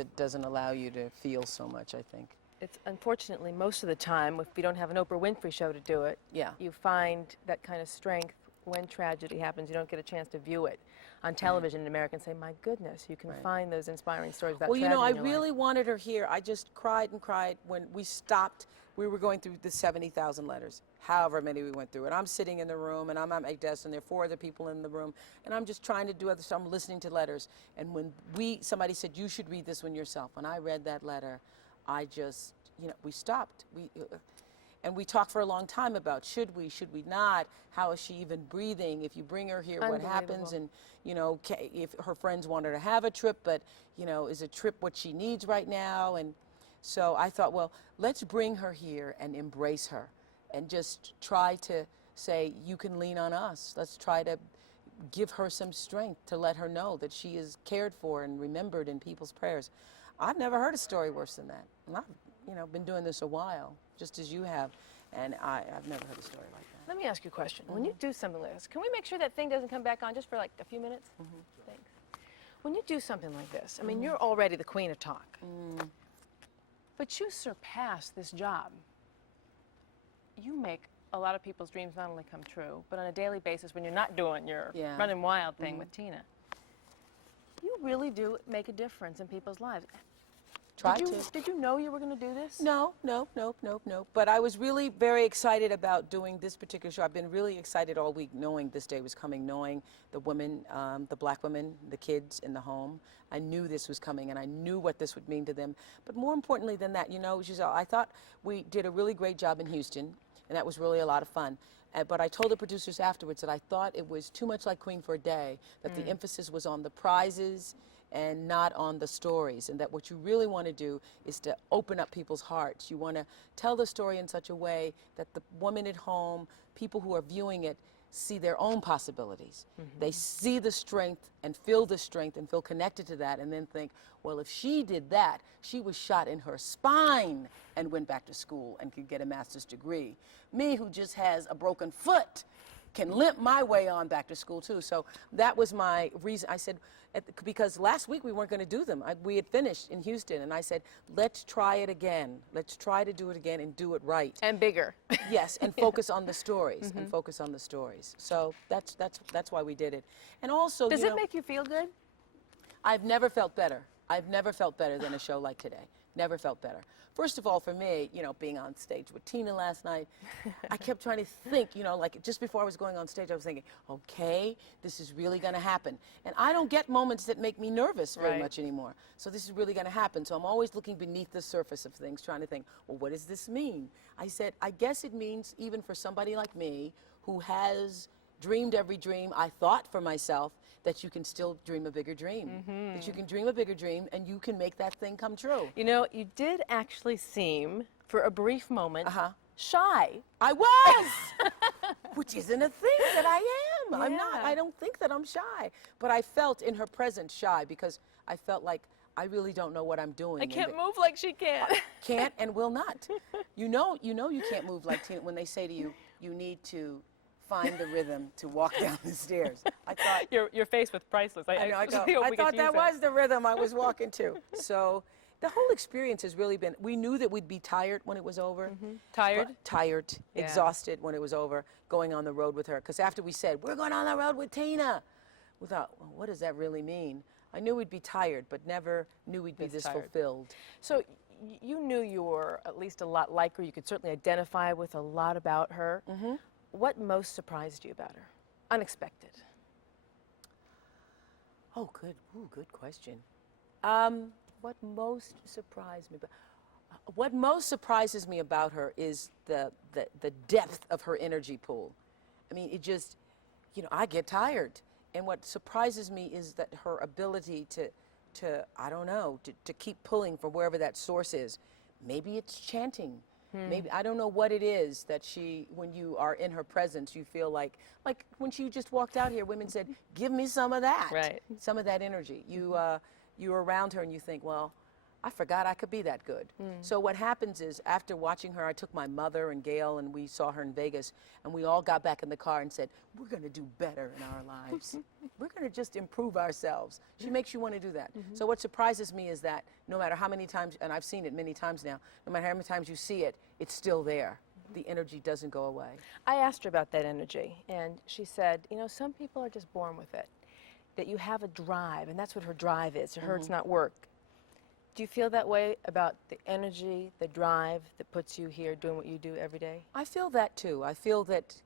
that doesn't allow you to feel so much, I think. It's unfortunately most of the time, if we don't have an Oprah Winfrey show to do it, Yeah. you find that kind of strength when tragedy happens. You don't get a chance to view it on television in America and say, my goodness, you can find those inspiring stories about Well, you know, I tragedy in your really life. wanted her here. I just cried and cried when we stopped. We were going through the 70,000 letters, however many we went through. And I'm sitting in the room, and I'm at my desk, and there are 4 other people in the room, and I'm just trying to do other stuff. I'm listening to letters. And when somebody said, you should read this one yourself, when I read that letter, I just, you know, we stopped. And we talked for a long time about should we not, how is she even breathing, if you bring her here, what happens, and, you know, if her friends want her to have a trip, but, you know, is a trip what she needs right now? And so I thought, well, let's bring her here and embrace her and just try to say, you can lean on us. Let's try to give her some strength to let her know that she is cared for and remembered in people's prayers. I've never heard a story worse than that. And I've, you know, been doing this a while, just as you have, and I've never heard a story like that. Let me ask you a question. When you do something like this, can we make sure that thing doesn't come back on just for like a few minutes? Thanks. When you do something like this, I mean, you're already the queen of talk, but you surpass this job. You make a lot of people's dreams not only come true, but on a daily basis when you're not doing your running wild thing with Tina. You really do make a difference in people's lives. Did you know you were going to do this? No. But I was really very excited about doing this particular show. I've been really excited all week knowing this day was coming, knowing the women, the black women, the kids in the home. I knew this was coming, and I knew what this would mean to them. But more importantly than that, you know, Giselle, I thought we did a really great job in Houston, and that was really a lot of fun. But I told the producers afterwards that I thought it was too much like Queen for a Day, that the emphasis was on the prizes and not on the stories, and that what you really want to do is to open up people's hearts. You want to tell the story in such a way that the woman at home, people who are viewing it, see their own possibilities. They see the strength and feel connected to that, and then think, well, if she did that, she was shot in her spine and went back to school and could get a master's degree. Me, who just has a broken foot, can limp my way on back to school too. So that was my reason. I said, because last week we weren't going to do them. We had finished in Houston, and I said, let's try it again. Let's try to do it again and do it right. And bigger. Yes, and focus on the stories, and focus on the stories. So that's why we did it. And also, does it make you feel good? I've never felt better. I've never felt better than a show like today. Never felt better. First of all, for me, you know, being on stage with Tina last night, I kept trying to think, you know, like just before I was going on stage, I was thinking, okay, this is really going to happen. And I don't get moments that make me nervous very much anymore. So this is really going to happen. So I'm always looking beneath the surface of things, trying to think, well, what does this mean? I said, I guess it means even for somebody like me who has dreamed every dream I thought for myself, that you can still dream a bigger dream. That you can dream a bigger dream and you can make that thing come true. You know, you did actually seem, for a brief moment, shy. I was! Which isn't a thing that I am. Yeah. I'm not. I don't think that I'm shy. But I felt in her presence shy because I felt like I really don't know what I'm doing. I can't move like she can. Can't and will not. You know you can't move like Tina when they say to you, you need to find the rhythm to walk down the stairs. I thought your face was priceless. I thought that was the rhythm I was walking to. So the whole experience has really been, we knew that we'd be tired when it was over. Tired? Tired, exhausted when it was over, going on the road with her. Because after we said, we're going on the road with Tina, we thought, well, what does that really mean? I knew we'd be tired, but never knew we'd be this fulfilled. So you knew you were at least a lot like her. You could certainly identify with a lot about her. What most surprised you about her? Unexpected. Oh, good question. What most surprised me about, what most surprises me about her is the depth of her energy pool. I mean, it just, you know, I get tired. And what surprises me is that her ability to I don't know, to keep pulling from wherever that source is. Maybe it's chanting. Maybe, I don't know what it is that when you are in her presence, you feel like when she just walked out here, women said, give me some of that. Right. Some of that energy. You're around her and you think, well, I forgot I could be that good. So what happens is, after watching her, I took my mother and Gail, and we saw her in Vegas, and we all got back in the car and said, we're going to do better in our lives. We're going to just improve ourselves. She makes you want to do that. So what surprises me is that no matter how many times, and I've seen it many times now, no matter how many times you see it, it's still there. The energy doesn't go away. I asked her about that energy, and she said, you know, some people are just born with it, that you have a drive, and that's what her drive is. To her, it's not work. Do you feel that way about the energy, the drive that puts you here doing what you do every day? I feel that too. I feel that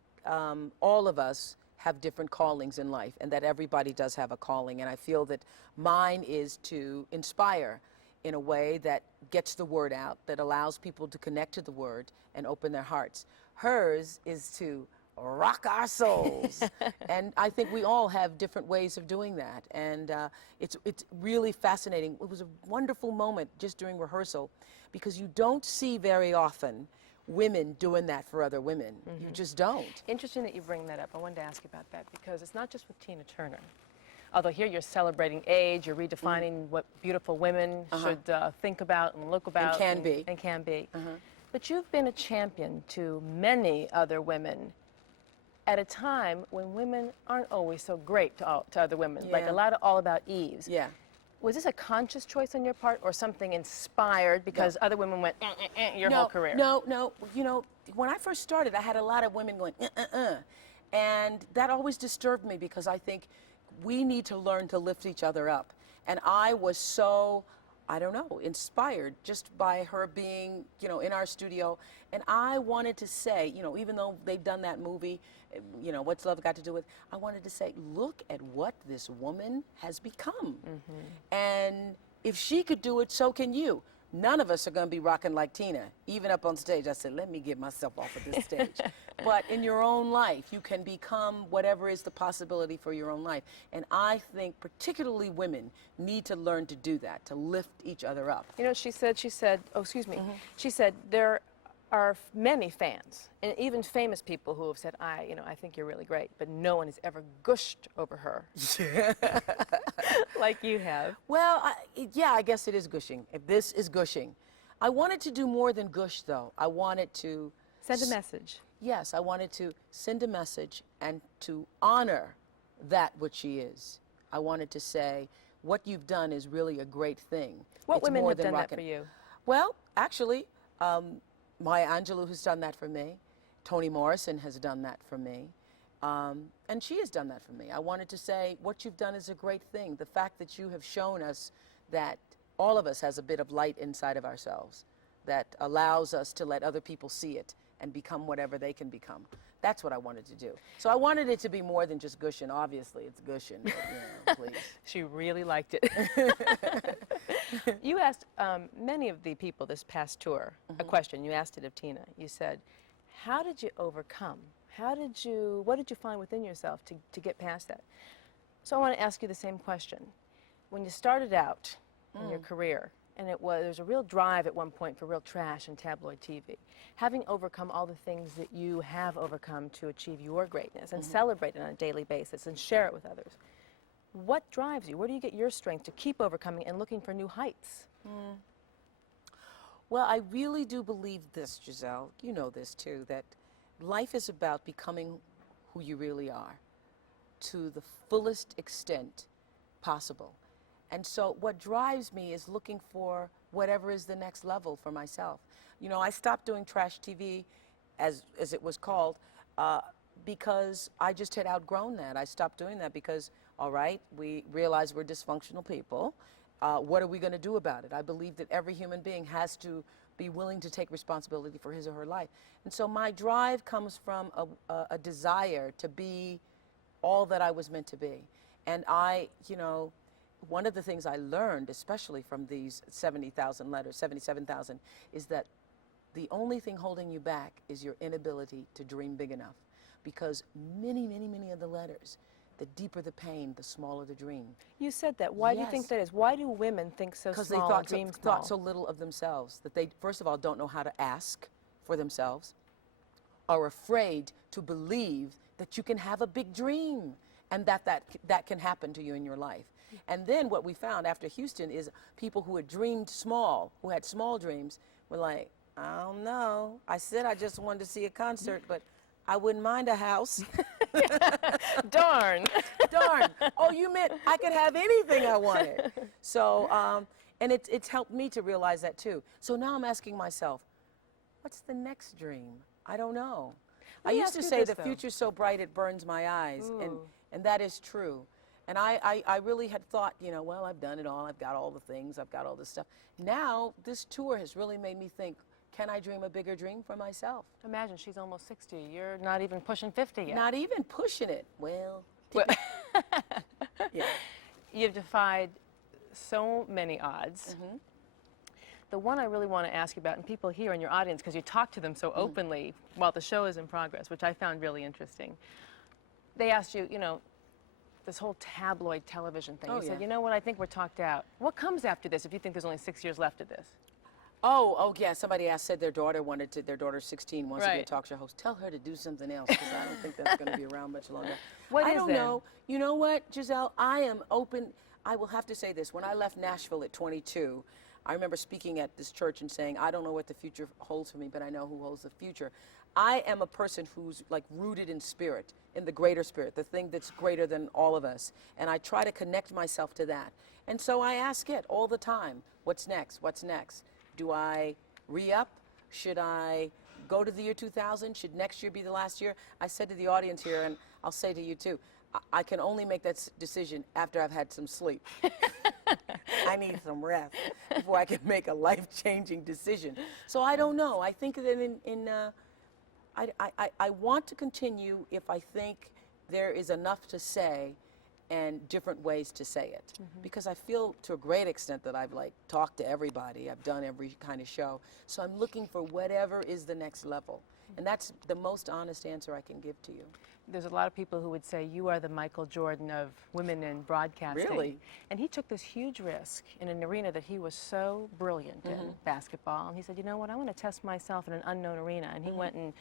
all of us have different callings in life, and that everybody does have a calling. And I feel that mine is to inspire in a way that gets the word out, that allows people to connect to the word and open their hearts. Hers is to rock our souls. And I think we all have different ways of doing that. And it's really fascinating. It was a wonderful moment just during rehearsal, because you don't see very often women doing that for other women. You just don't. Interesting that you bring that up. I wanted to ask you about that, because it's not just with Tina Turner. Although here you're celebrating age, you're redefining what beautiful women should think about and look about. And can be. But you've been a champion to many other women at a time when women aren't always so great to other women, like a lot of All About Eves. Yeah. Was this a conscious choice on your part, or something inspired because other women went your whole career? No. You know, when I first started, I had a lot of women going and that always disturbed me, because I think we need to learn to lift each other up. And I was so, I don't know, inspired just by her being, you know, in our studio. And I wanted to say, you know, even though they've done that movie, you know, What's Love Got to Do with, I wanted to say, look at what this woman has become. And if she could do it, so can you. None of us are going to be rocking like Tina. Even up on stage, I said, let me get myself off of this stage. But in your own life, you can become whatever is the possibility for your own life. And I think particularly women need to learn to do that, to lift each other up. You know, she said, oh, excuse me. She said, there are many fans, and even famous people who have said, I think you're really great, but no one has ever gushed over her. Like you have. Well, yeah, I guess it is gushing. If this is gushing. I wanted to do more than gush, though. I wanted to send a message. Yes, I wanted to send a message and to honor that which she is. I wanted to say, what you've done is really a great thing. What It's women more have than done rockin'. that for you? Well, actually, Maya Angelou has done that for me. Toni Morrison has done that for me. And she has done that for me. I wanted to say, what you've done is a great thing. The fact that you have shown us that all of us has a bit of light inside of ourselves that allows us to let other people see it and become whatever they can become. That's what I wanted to do. So I wanted it to be more than just gushing. Obviously, it's gushing, but, you know, please. She really liked it. You asked many of the people this past tour a question. You asked it of Tina. You said, how did you overcome? What did you find within yourself to get past that? So I want to ask you the same question. When you started out in your career, and there was a real drive at one point for real trash and tabloid TV, having overcome all the things that you have overcome to achieve your greatness and celebrate it on a daily basis and share it with others, what drives you? Where do you get your strength to keep overcoming and looking for new heights? Well, I really do believe this, Giselle. You know this too, that life is about becoming who you really are to the fullest extent possible. And so what drives me is looking for whatever is the next level for myself. You know, I stopped doing trash TV, as it was called, because I just had outgrown that. I stopped doing that because, all right, we realize we're dysfunctional people. What are we going to do about it? I believe that every human being has to be willing to take responsibility for his or her life. And so my drive comes from a desire to be all that I was meant to be. And you know, one of the things I learned, especially from these 70,000 letters, 77,000, is that the only thing holding you back is your inability to dream big enough. Because many, many, many of the letters, the deeper the pain, the smaller the dream. You said that. Why do you think that is? Why do women think so small? Because they thought so little of themselves, that they, first of all, don't know how to ask for themselves, are afraid to believe that you can have a big dream and that can happen to you in your life. And then what we found after Houston is people who had dreamed small, who had small dreams, were like, I don't know. I said I just wanted to see a concert, but I wouldn't mind a house. Darn. Darn. Oh, you meant I could have anything I wanted. So, and it's helped me to realize that too. So now I'm asking myself, what's the next dream? I don't know. I used to say the future's so bright it burns my eyes, and that is true. And I really had thought, you know, well, I've done it all. I've got all the things. I've got all this stuff. Now, this tour has really made me think, can I dream a bigger dream for myself? Imagine she's almost 60. You're not even pushing 50 yet. Not even pushing it. Well, yeah. You've defied so many odds. The one I really want to ask you about, and people here in your audience, because you talk to them so openly while the show is in progress, which I found really interesting. They asked you, you know, this whole tabloid television thing. You said, you know what, I think we're talked out. What comes after this if you think there's only 6 years left of this? Oh, yeah, somebody said their daughter wanted to, their daughter's 16, wants to be a talk show host. Tell her to do something else, because I don't think that's going to be around much longer. I don't know. You know what, Giselle, I am open. I will have to say this. When I left Nashville at 22, I remember speaking at this church and saying, I don't know what the future holds for me, but I know who holds the future. I am a person who's like rooted in spirit, in the greater spirit, the thing that's greater than all of us. And I try to connect myself to that. And so I ask it all the time, what's next? What's next? Do I re-up? Should I go to the year 2000? Should next year be the last year? I said to the audience here, and I'll say to you too, I can only make that decision after I've had some sleep. I need some rest before I can make a life-changing decision. So I don't know. I think that I want to continue if I think there is enough to say and different ways to say it. Because I feel to a great extent that I've like talked to everybody. I've done every kind of show. So I'm looking for whatever is the next level. And that's the most honest answer I can give to you. There's a lot of people who would say you are the Michael Jordan of women in broadcasting. Really? And he took this huge risk in an arena that he was so brilliant in, basketball. And he said, you know what, I want to test myself in an unknown arena. And he went and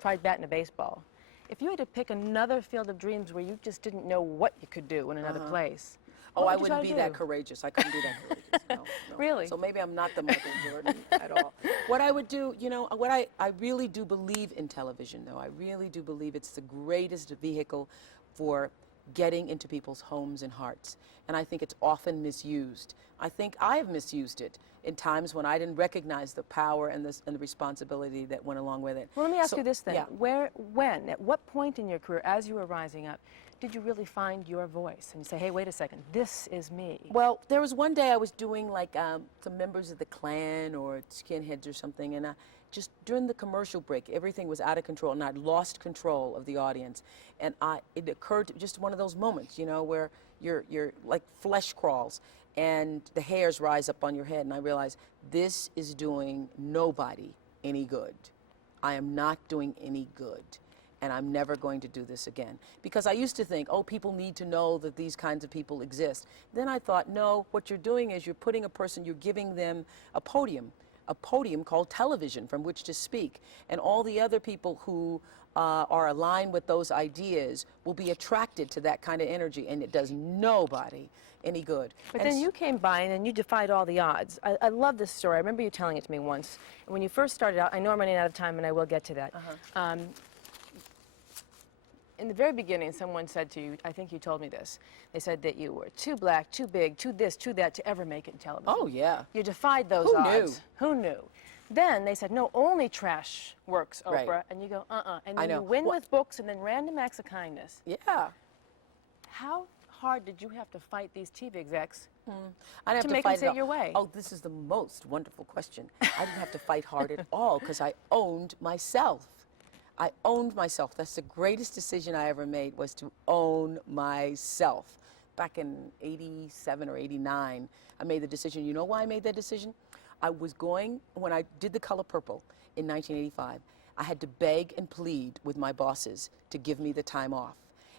tried batting a baseball. If you had to pick another field of dreams where you just didn't know what you could do in another place, oh, I wouldn't be that courageous. I couldn't be that courageous. No, no. Really? So maybe I'm not the Michael Jordan at all. What I would do, you know, what I really do believe in television, though. I really do believe it's the greatest vehicle for getting into people's homes and hearts. And I think it's often misused. I think I have misused it in times when I didn't recognize the power and the responsibility that went along with it. Well, let me ask you this then. Yeah. When, at what point in your career, as you were rising up, did you really find your voice and say, hey, wait a second, this is me? Well, there was one day I was doing like some members of the Klan or skinheads or something, and just during the commercial break, everything was out of control, and I'd lost control of the audience. And it occurred just one of those moments, you know, where your like flesh crawls and the hairs rise up on your head, and I realized this is doing nobody any good. I am not doing any good. And I'm never going to do this again. Because I used to think, oh, people need to know that these kinds of people exist. Then I thought, no, what you're doing is you're putting a person, you're giving them a podium called television from which to speak. And all the other people who are aligned with those ideas will be attracted to that kind of energy, and it does nobody any good. But then you came by and you defied all the odds. I love this story. I remember you telling it to me once. When you first started out, I know I'm running out of time and I will get to that. In the very beginning, someone said to you, I think you told me this, they said that you were too black, too big, too this, too that to ever make it in television. Oh, yeah. You defied those odds. Who knew? Then they said, no, only trash works, Oprah. Right. And you go, And then you win with books and then random acts of kindness. Yeah. How hard did you have to fight these TV execs I didn't to have make to fight them say your way? Oh, this is the most wonderful question. I didn't have to fight hard at all because I owned myself. I owned myself. That's the greatest decision I ever made, was to own myself. Back in 87 or 89, I made the decision. You know why I made that decision? I was going, when I did The Color Purple in 1985, I had to beg and plead with my bosses to give me the time off.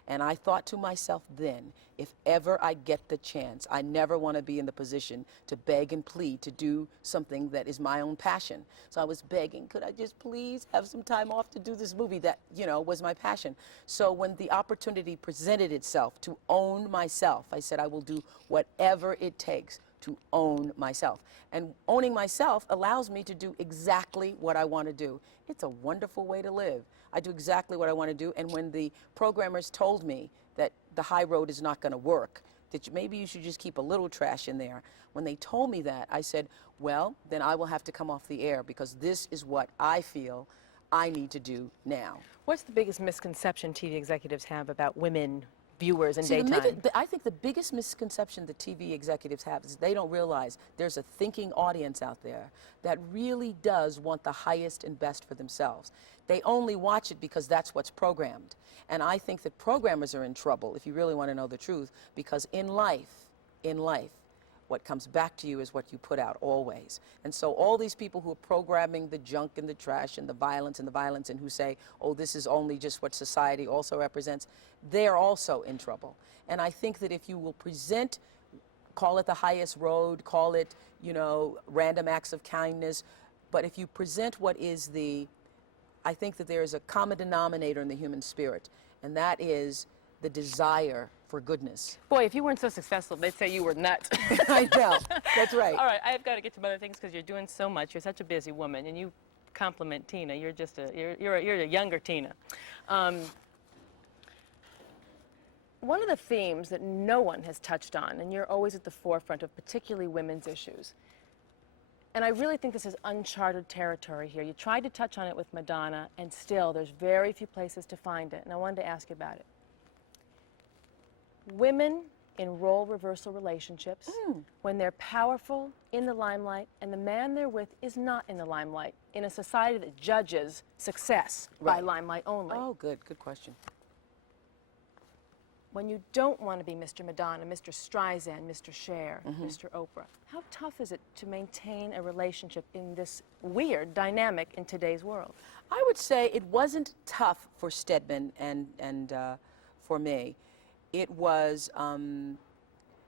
And I thought to myself then, if ever I get the chance, I never want to be in the position to beg and plead to do something that is my own passion. So I was begging, could I just please have some time off to do this movie that, you know, was my passion. So when the opportunity presented itself to own myself, I said I will do whatever it takes to own myself. And owning myself allows me to do exactly what I want to do. It's a wonderful way to live. I do exactly what I want to do. And when the programmers told me that the high road is not going to work, that maybe you should just keep a little trash in there, when they told me that, I said, well, then I will have to come off the air because this is what I feel I need to do now. What's the biggest misconception TV executives have about women viewers in See, daytime? I think the biggest misconception that TV executives have is they don't realize there's a thinking audience out there that really does want the highest and best for themselves. They only watch it because that's what's programmed. And I think that programmers are in trouble, if you really want to know the truth, because in life, what comes back to you is what you put out always. And so all these people who are programming the junk and the trash and the violence and who say, oh, this is only just what society also represents, they're also in trouble. And I think that if you will present, call it the highest road, call it, you know, random acts of kindness, but if you present what is I think that there is a common denominator in the human spirit, and that is the desire for goodness. Boy, if you weren't so successful, they'd say you were nuts. I know, that's right. All right, I've got to get to some other things because you're doing so much. You're such a busy woman, and you compliment Tina. You're just you're a younger Tina. One of the themes that no one has touched on, and you're always at the forefront of particularly women's issues, and I really think this is uncharted territory here. You tried to touch on it with Madonna, and still there's very few places to find it, and I wanted to ask you about it. Women in role reversal relationships, when they're powerful, in the limelight, and the man they're with is not in the limelight, in a society that judges success by limelight only. Oh, good question. When you don't want to be Mr. Madonna, Mr. Streisand, Mr. Cher, Mr. Oprah, how tough is it to maintain a relationship in this weird dynamic in today's world? I would say it wasn't tough for Stedman and for me. It was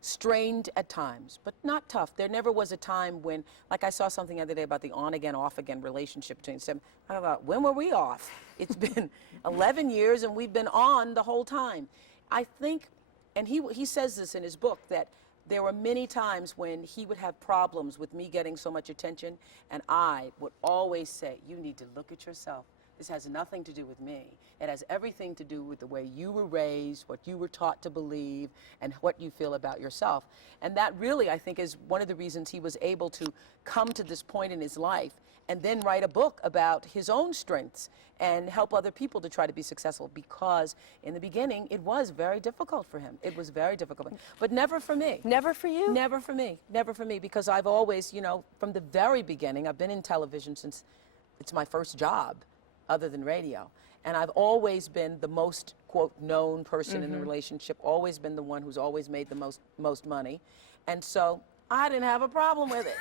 strained at times, but not tough. There never was a time when, like I saw something the other day about the on-again, off-again relationship between Stedman. I thought, when were we off? It's been 11 years and we've been on the whole time. I think, and he says this in his book, that there were many times when he would have problems with me getting so much attention, and I would always say, you need to look at yourself. This has nothing to do with me. It has everything to do with the way you were raised, what you were taught to believe, and what you feel about yourself. And that really, I think, is one of the reasons he was able to come to this point in his life and then write a book about his own strengths and help other people to try to be successful, because in the beginning, it was very difficult for him. It was very difficult, but never for me. Never for you? Never for me. Never for me, because I've always, you know, from the very beginning, I've been in television since it's my first job, other than radio. And I've always been the most, quote, known person in the relationship, always been the one who's always made the most money. And so I didn't have a problem with it.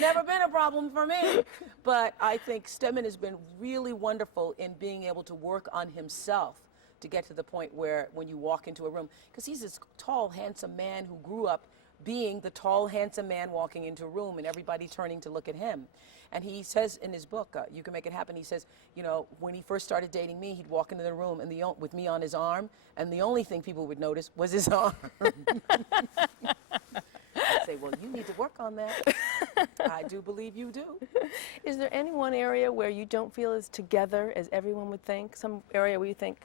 Never been a problem for me. But I think Stedman has been really wonderful in being able to work on himself to get to the point where when you walk into a room, because he's this tall, handsome man who grew up being the tall, handsome man walking into a room and everybody turning to look at him. And he says in his book, You Can Make It Happen, he says, you know, when he first started dating me, he'd walk into the room and with me on his arm, and the only thing people would notice was his arm. I'd say, well, you need to work on that. I do believe you do. Is there any one area where you don't feel as together as everyone would think? Some area where you think,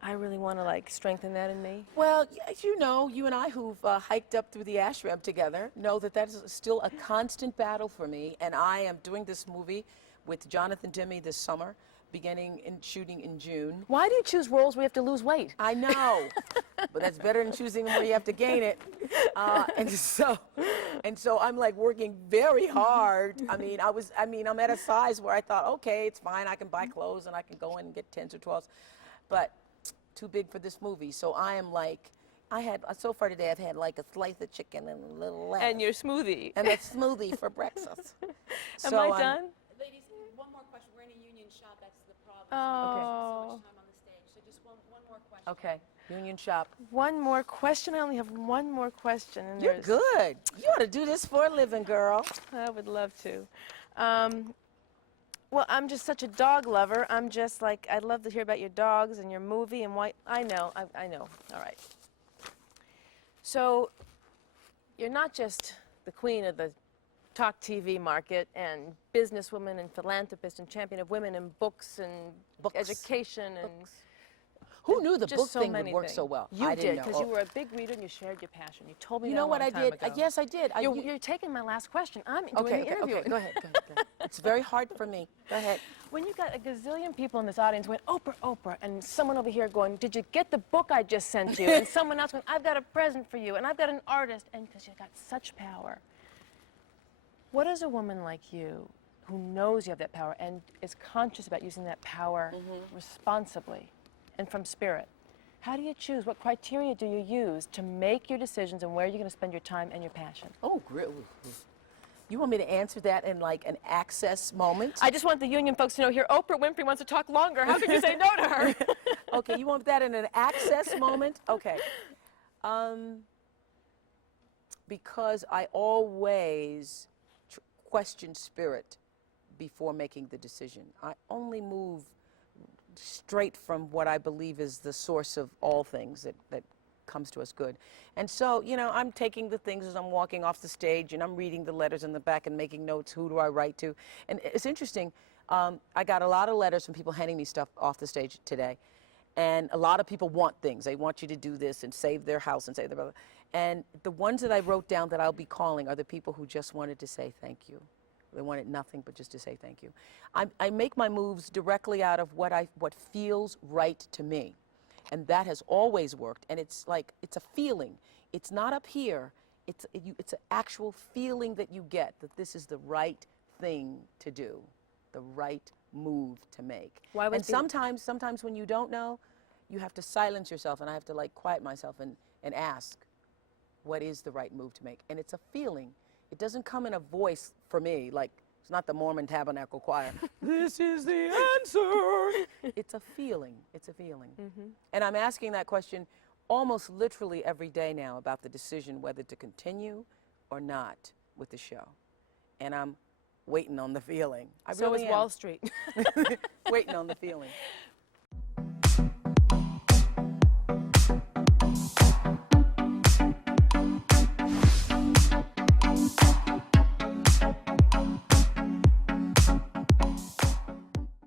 I really want to, like, strengthen that in me? Well, as you know, you and I who've hiked up through the ashram together know that that is still a constant battle for me, and I am doing this movie with Jonathan Demme this summer, beginning in shooting in June. Why do you choose roles where you have to lose weight? I know, but that's better than choosing where you have to gain it. And so I'm like working very hard. I'm at a size where I thought, okay, it's fine. I can buy clothes and I can go in and get 10s or 12s, but too big for this movie. So I am like, so far today I've had like a slice of chicken and a little lettuce. And your smoothie. And a smoothie for breakfast. Am I done? Ladies, one more question. We're in a union shop. That's the problem. Oh. So much time on the stage. So just one more question. Okay. Union shop. One more question. I only have one more question. And You're good. You ought to do this for a living, girl. I would love to. Well, I'm just such a dog lover. I'm just like, I'd love to hear about your dogs and your movie and why. I know. All right. So, you're not just the queen of the talk TV market and businesswoman and philanthropist and champion of women and books and education and Who knew the just book so thing would many work things. so well? You I did, didn't know. because you were a big reader and you shared your passion. You told me You that know what a I long did? time ago. Yes, I did. You're taking my last question. I'm doing Okay, the interview. okay, go ahead. It's very hard for me. Go ahead. When you got a gazillion people in this audience went, Oprah, Oprah, and someone over here going, did you get the book I just sent you? And someone else going, I've got a present for you, and I've got an artist, and because you got such power. What is a woman like you who knows you have that power and is conscious about using that power responsibly and from spirit? How do you choose? What criteria do you use to make your decisions and where you're going to spend your time and your passion? Oh, great. You want me to answer that in like an access moment? I just want the union folks to know here, Oprah Winfrey wants to talk longer. How can you say no to her? Okay, you want that in an access moment? Okay. Because I always question spirit before making the decision. I only move straight from what I believe is the source of all things that comes to us good. And so, you know, I'm taking the things as I'm walking off the stage and I'm reading the letters in the back and making notes. Who do I write to? And it's interesting. I got a lot of letters from people handing me stuff off the stage today. And a lot of people want things. They want you to do this and save their house and save their brother. And the ones that I wrote down that I'll be calling are the people who just wanted to say thank you. They wanted nothing but just to say thank you. I make my moves directly out of what feels right to me. And that has always worked. And it's like, it's a feeling. It's not up here. It's an actual feeling that you get that this is the right thing to do, the right move to make. Why would and sometimes when you don't know, you have to silence yourself, and I have to like quiet myself and ask, what is the right move to make? And it's a feeling. It doesn't come in a voice for me, like it's not the Mormon Tabernacle Choir. This is the answer. It's a feeling. It's a feeling. And I'm asking that question almost literally every day now about the decision whether to continue or not with the show. And I'm waiting on the feeling. I So really is am. Wall Street. Waiting on the feeling.